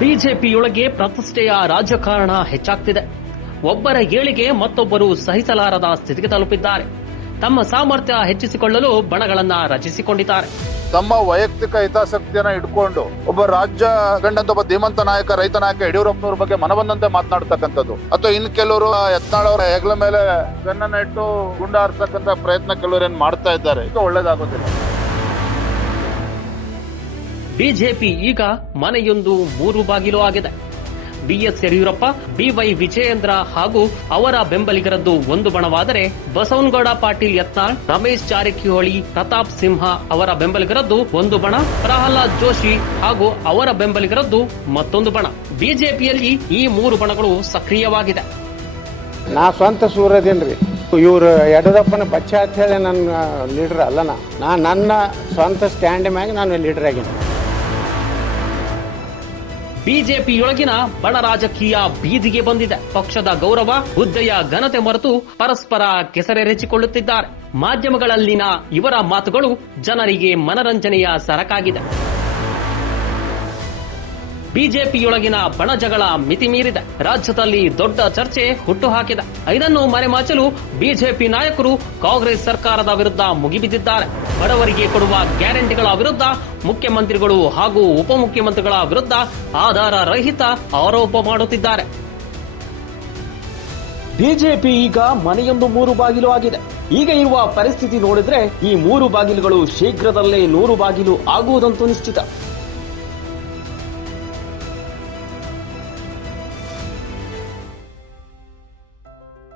ಬಿಜೆಪಿಯೊಳಗೆ ಪ್ರತಿಷ್ಠೆಯ ರಾಜಕಾರಣ ಹೆಚ್ಚಾಗ್ತಿದೆ. ಒಬ್ಬರ ಏಳಿಗೆ ಮತ್ತೊಬ್ಬರು ಸಹಿಸಲಾರದ ಸ್ಥಿತಿಗೆ ತಲುಪಿದ್ದಾರೆ. ತಮ್ಮ ಸಾಮರ್ಥ್ಯ ಹೆಚ್ಚಿಸಿಕೊಳ್ಳಲು ಬಣಗಳನ್ನ ರಚಿಸಿಕೊಂಡಿದ್ದಾರೆ. ತಮ್ಮ ವೈಯಕ್ತಿಕ ಹಿತಾಸಕ್ತಿಯನ್ನ ಇಟ್ಕೊಂಡು ಒಬ್ಬ ರಾಜ್ಯ ಗಂಡಂತ ಒಬ್ಬ ಧೀಮಂತ ನಾಯಕ ರೈತ ನಾಯಕ ಯಡಿಯೂರಪ್ಪನವ್ರ ಬಗ್ಗೆ ಮನಬಂದಂತೆ ಮಾತನಾಡ್ತಕ್ಕಂಥದ್ದು. ಅಥವಾ ಇನ್ ಕೆಲವರು ಎತ್ನಾಳವರ ಅವರ ಹೆಗಲ ಮೇಲೆ ಬೆನ್ನನ್ನ ಇಟ್ಟು ಗುಂಡ ಹಾರ್ತಕ್ಕಂಥ ಪ್ರಯತ್ನ ಕೆಲವರು ಏನ್ ಮಾಡ್ತಾ ಇದ್ದಾರೆ ಇದು ಒಳ್ಳೇದಾಗೋದಿಲ್ಲ. ಬಿಜೆಪಿ ಈಗ ಮನೆಯೊಂದು ಮೂರು ಬಾಗಿಲು ಆಗಿದೆ. ಬಿಎಸ್ ಯಡಿಯೂರಪ್ಪ, ಬಿವೈ ವಿಜಯೇಂದ್ರ ಹಾಗೂ ಅವರ ಬೆಂಬಲಿಗರದ್ದು ಒಂದು ಬಣವಾದರೆ ಬಸವನಗೌಡ ಪಾಟೀಲ್ ಯತ್ನಾಳ್, ರಮೇಶ್ ಜಾರಕಿಹೊಳಿ, ಪ್ರತಾಪ್ ಸಿಂಹ ಅವರ ಬೆಂಬಲಿಗರದ್ದು ಒಂದು ಬಣ, ಪ್ರಹ್ಲಾದ್ ಜೋಶಿ ಹಾಗೂ ಅವರ ಬೆಂಬಲಿಗರದ್ದು ಮತ್ತೊಂದು ಬಣ. ಬಿಜೆಪಿಯಲ್ಲಿ ಈ ಮೂರು ಬಣಗಳು ಸಕ್ರಿಯವಾಗಿದೆ. ನಾ ಸ್ವಂತ ಸೂರ್ಯದೇನ್ರಿ ಇವರು ಯಡಿಯೂರಪ್ಪನ ಬಚ್ಚ ಹೇಳಿ ನನ್ನ ಲೀಡರ್ ಅಲ್ಲ ನಾ. ನನ್ನ ಸ್ವಂತ ಸ್ಟ್ಯಾಂಡ್ ಮ್ಯಾಗ ನಾನು ಲೀಡರ್ ಆಗೀನಿ ಬಿಜೆಪಿಯೊಳಗಿನ ಬಡ ರಾಜಕೀಯ ಬೀದಿಗೆ ಬಂದಿದೆ. ಪಕ್ಷದ ಗೌರವ, ಹುದ್ದೆಯ ಘನತೆ ಮರೆತು ಪರಸ್ಪರ ಕೆಸರೆರೆಚಿಕೊಳ್ಳುತ್ತಿದ್ದಾರೆ. ಮಾಧ್ಯಮಗಳಲ್ಲಿನ ಇವರ ಮಾತುಗಳು ಜನರಿಗೆ ಮನರಂಜನೆಯ ಸರಕಾಗಿದೆ. ಬಿಜೆಪಿಯೊಳಗಿನ ಬಣಜಗಳ ಮಿತಿ ಮೀರಿದೆ ರಾಜ್ಯದಲ್ಲಿ ದೊಡ್ಡ ಚರ್ಚೆ ಹುಟ್ಟುಹಾಕಿದೆ. ಇದನ್ನು ಮರೆಮಾಚಲು ಬಿಜೆಪಿ ನಾಯಕರು ಕಾಂಗ್ರೆಸ್ ಸರ್ಕಾರದ ವಿರುದ್ಧ ಮುಗಿಬಿದ್ದಿದ್ದಾರೆ. ಬಡವರಿಗೆ ಕೊಡುವ ಗ್ಯಾರಂಟಿಗಳ ವಿರುದ್ಧ ಮುಖ್ಯಮಂತ್ರಿಗಳು ಹಾಗೂ ಉಪಮುಖ್ಯಮಂತ್ರಿಗಳ ವಿರುದ್ಧ ಆಧಾರ ರಹಿತ ಆರೋಪ ಮಾಡುತ್ತಿದ್ದಾರೆ. ಬಿಜೆಪಿ ಈಗ ಮನೆಯೊಂದು ಮೂರು ಬಾಗಿಲು ಆಗಿದೆ. ಈಗ ಇರುವ ಪರಿಸ್ಥಿತಿ ನೋಡಿದ್ರೆ ಈ ಮೂರು ಬಾಗಿಲುಗಳು ಶೀಘ್ರದಲ್ಲೇ ನೂರು ಬಾಗಿಲು ಆಗುವುದಂತೂ ನಿಶ್ಚಿತ.